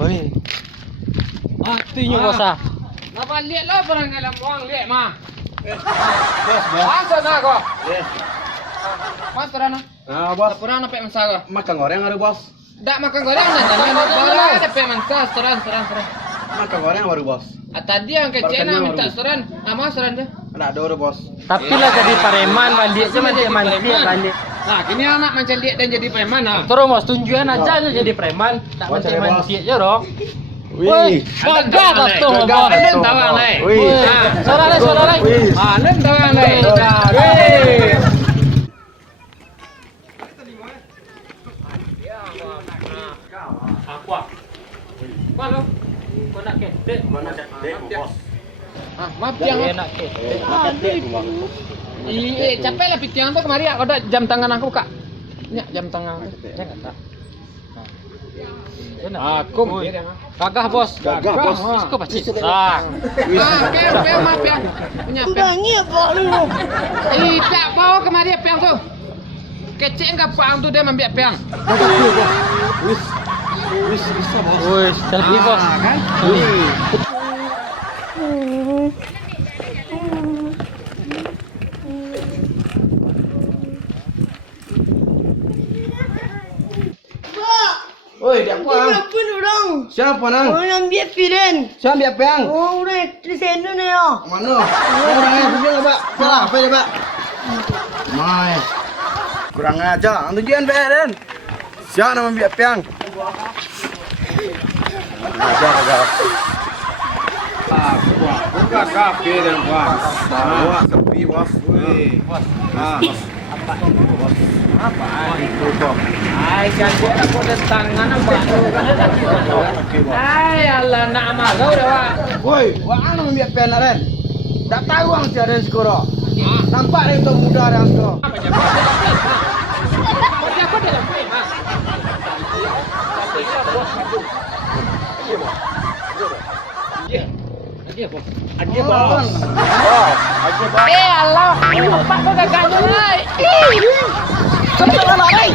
Oi. Artinya bos ah. Apa lihat lah barangkali buang lihat mah. Bos, bos. Masuk nak kau. Yes. Mas terana. Ah, bos. Terana pek mensaga. Makan goreng ada, bos. Dak makan goreng dan bola ada pek mensaga seran. Makan goreng baru, bos. Tadi yang kecil nak minta seran. Nama seran dia. Ada ada, bos. Tapi lah jadi pareman balik je macam mandi balik. Nah, kini anak macam lihat dan jadi preman ah. Terus mas tunjukan aja jadi preman, tak macam mandi je dong. Wih. Gagah tak tu bos. Alen tawang lai. Wih. Suara lai. Alen tawang lai. Wih. Aku. Kalau kau nak ketek, Mana dek, bos? maaf yang Enak ke. capek lah pikiran tu kemari aku ada jam tangan aku kak. Ya jam tangan. Jangan tak. Aku. Gagah bos. Gagah, bos. Isko pacik. Ah. Piang maaf piang. Punya piang. Bangi apa lu? Tak bawa kemari piang tu. Kecil enggak piang tu dia ambil piang. Wis, bisa, bos. Wih, selfie bos. Kan? Oi, dia apa? Kenapa lu orang? Siapa nang? Orang ambil piren. Siapa dia peang? Oh, udah tersendu ni ya. Mana? Orang yang pergi enggak, Pak? Salah apa dia, Pak? Mai. Kurang ajar. Antujian beren. Siapa nama ambil peang? Ajar ajar. Buka kafe dan buang. Bawa sepi, bos. Wih. Bos. Ah. Apa? Itu, bos. Ai janji aku ada tangan apa? Ai Allah nak amal kau dah Pak. Woi, wa anu ambil peang ren. Tak tahu ang tiada skoro. Nampak dia tu muda yang skoro. Apa je? Kau dia dalam frame ah. Aje bos. Aje bos. Oh, aje bos. Allah, nampak kau gagahnya lai. Cepat lah lai.